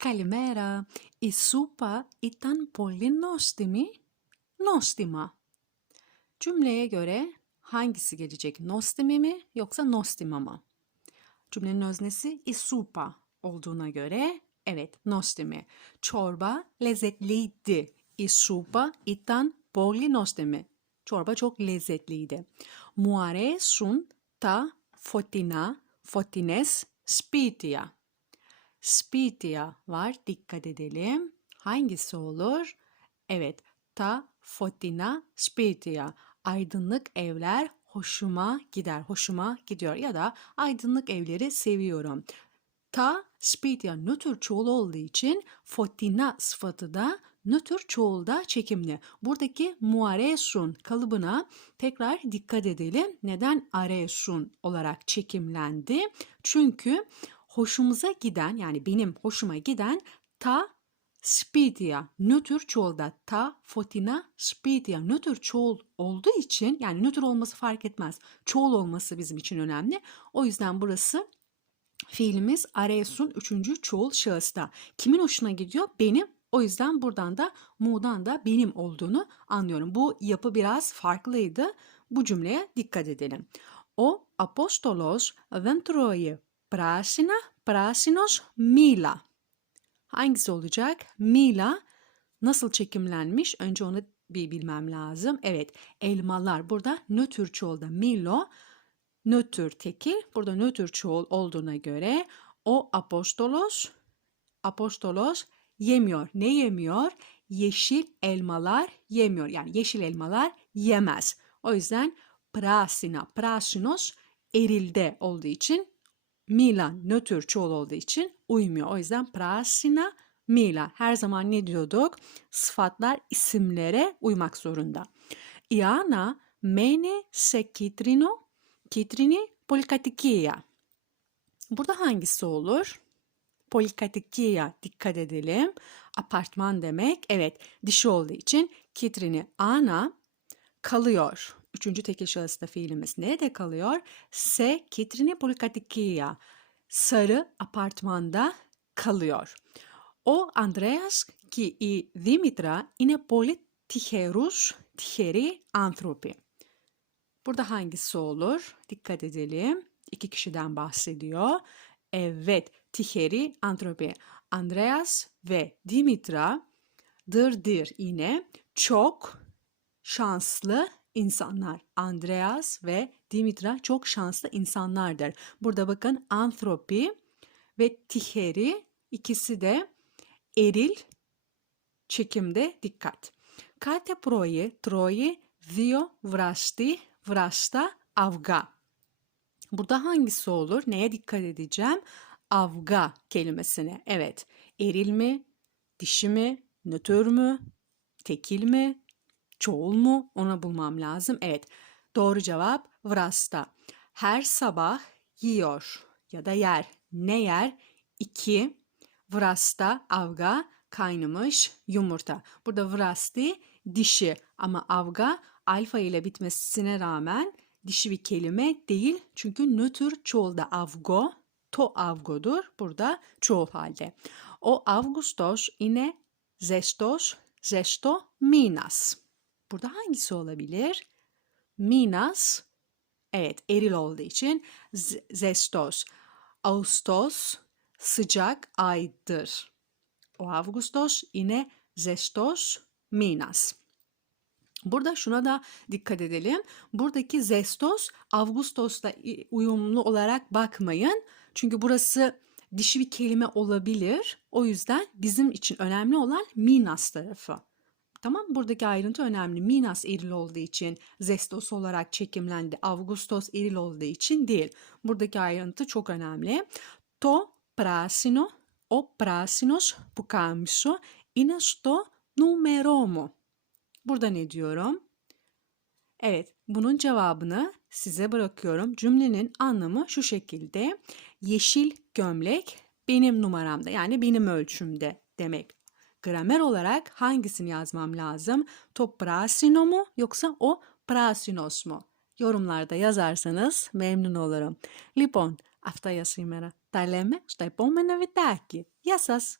Καλημέρα. Η σούπα ήταν πολύ νόστιμη. Nostima. Cümleye göre hangisi gelecek? Nostimi mi yoksa nostima mı? Cümlenin öznesi isupa olduğuna göre evet nostimi. Çorba lezzetliydi. Isupa itan πολύ nostimi. Çorba çok lezzetliydi. Μου αρέσουν τα φωτεινά, φωτεινές spitiya var. Dikkat edelim. Hangisi olur? Evet. Ta fotina spitiya. Aydınlık evler hoşuma gider. Hoşuma gidiyor ya da aydınlık evleri seviyorum. Ta spitiya nötr çoğul olduğu için fotina sıfatı da nötr çoğulda çekimli. Buradaki muaresun kalıbına tekrar dikkat edelim. Neden aresun olarak çekimlendi? Çünkü hoşumuza giden yani benim hoşuma giden ta spitia nötr çoğulda ta fotina spitia nötr çoğul olduğu için yani nötr olması fark etmez. Çoğul olması bizim için önemli. O yüzden burası fiilimiz aresun 3. çoğul şahısta. Kimin hoşuna gidiyor? Benim. O yüzden buradan da mu'dan da benim olduğunu anlıyorum. Bu yapı biraz farklıydı. Bu cümleye dikkat edelim. O apostolos ventroi πράσινα, πράσινος μήλα. Hangisi olacak? Mila nasıl çekimlenmiş? Önce onu bir bilmem lazım. Evet, elmalar burada nötr çoğulda milo nötr tekil. Burada nötr çoğul olduğuna göre o apostolos apostolos yemiyor. Ne yemiyor? Yeşil elmalar yemiyor. Yani yeşil elmalar yemez. O yüzden prasina, prasinos erilde olduğu için Milan nötr çoğul olduğu için uymuyor. O yüzden prasina Mila. Her zaman ne diyorduk? Sıfatlar isimlere uymak zorunda. Iana mene se kitrino, kitrini polkatikia. Burada hangisi olur? Polkatikia dikkat edelim. Apartman demek. Evet dişi olduğu için kitrini ana kalıyor Üçüncü tekil şahısta fiilimiz nerede kalıyor? Se kitrini polkatikia. Sarı apartmanda kalıyor. Ο Ανδρέας και η Δήμητρα είναι πολύ τυχερούς, tiheri άνθρωποι. Burada hangisi olur? Dikkat edelim. İki kişiden bahsediyor. Evet, tiheri antropi. Andreas ve Dimitra dırdır yine çok şanslı insanlar. Andreas ve Dimitra çok şanslı insanlardır. Burada bakın antropi ve tiheri ikisi de eril çekimde dikkat. Kate proje troje dio vrasti vrasta avga. Burada hangisi olur? Neye dikkat edeceğim? Avga kelimesine. Evet. Eril mi? Dişi mi? Nötr mü? Tekil mi? Çoğul mu? Onu bulmam lazım. Evet. Doğru cevap vrasta. Her sabah yiyor ya da yer. Ne yer? İki. Vrasta avga kaynamış yumurta. Burada vrasti dişi ama avga alfa ile bitmesine rağmen dişi bir kelime değil. Çünkü nötr çoğulda avgo, to avgodur. Burada çoğul halde. O Augustos yine zestos, zesto minas. Burada hangisi olabilir? Minas, evet eril olduğu için zestos. Ağustos sıcak aydır. O Augustos yine zestos minas. Burada şuna da dikkat edelim. Buradaki zestos Augustos'la uyumlu olarak bakmayın. Çünkü burası dişi bir kelime olabilir. O yüzden bizim için önemli olan minas tarafı. Tamam buradaki ayrıntı önemli. Minas eril olduğu için zestos olarak çekimlendi. Augustos eril olduğu için değil. Buradaki ayrıntı çok önemli. To πράσινο, ο πράσινος πουκάμισο είναι στο νούμερό μου. Burada ne diyorum? Evet, bunun cevabını size bırakıyorum. Cümlenin anlamı şu şekilde. Yeşil gömlek benim numaramda yani benim ölçümde demek. Gramer olarak hangisini yazmam lazım? To prasino mu yoksa o prasinos mu? Yorumlarda yazarsanız memnun olurum. Λοιπόν, αυτά για σήμερα. Τα λέμε στο επόμενο βιντεάκι. Γεια σας!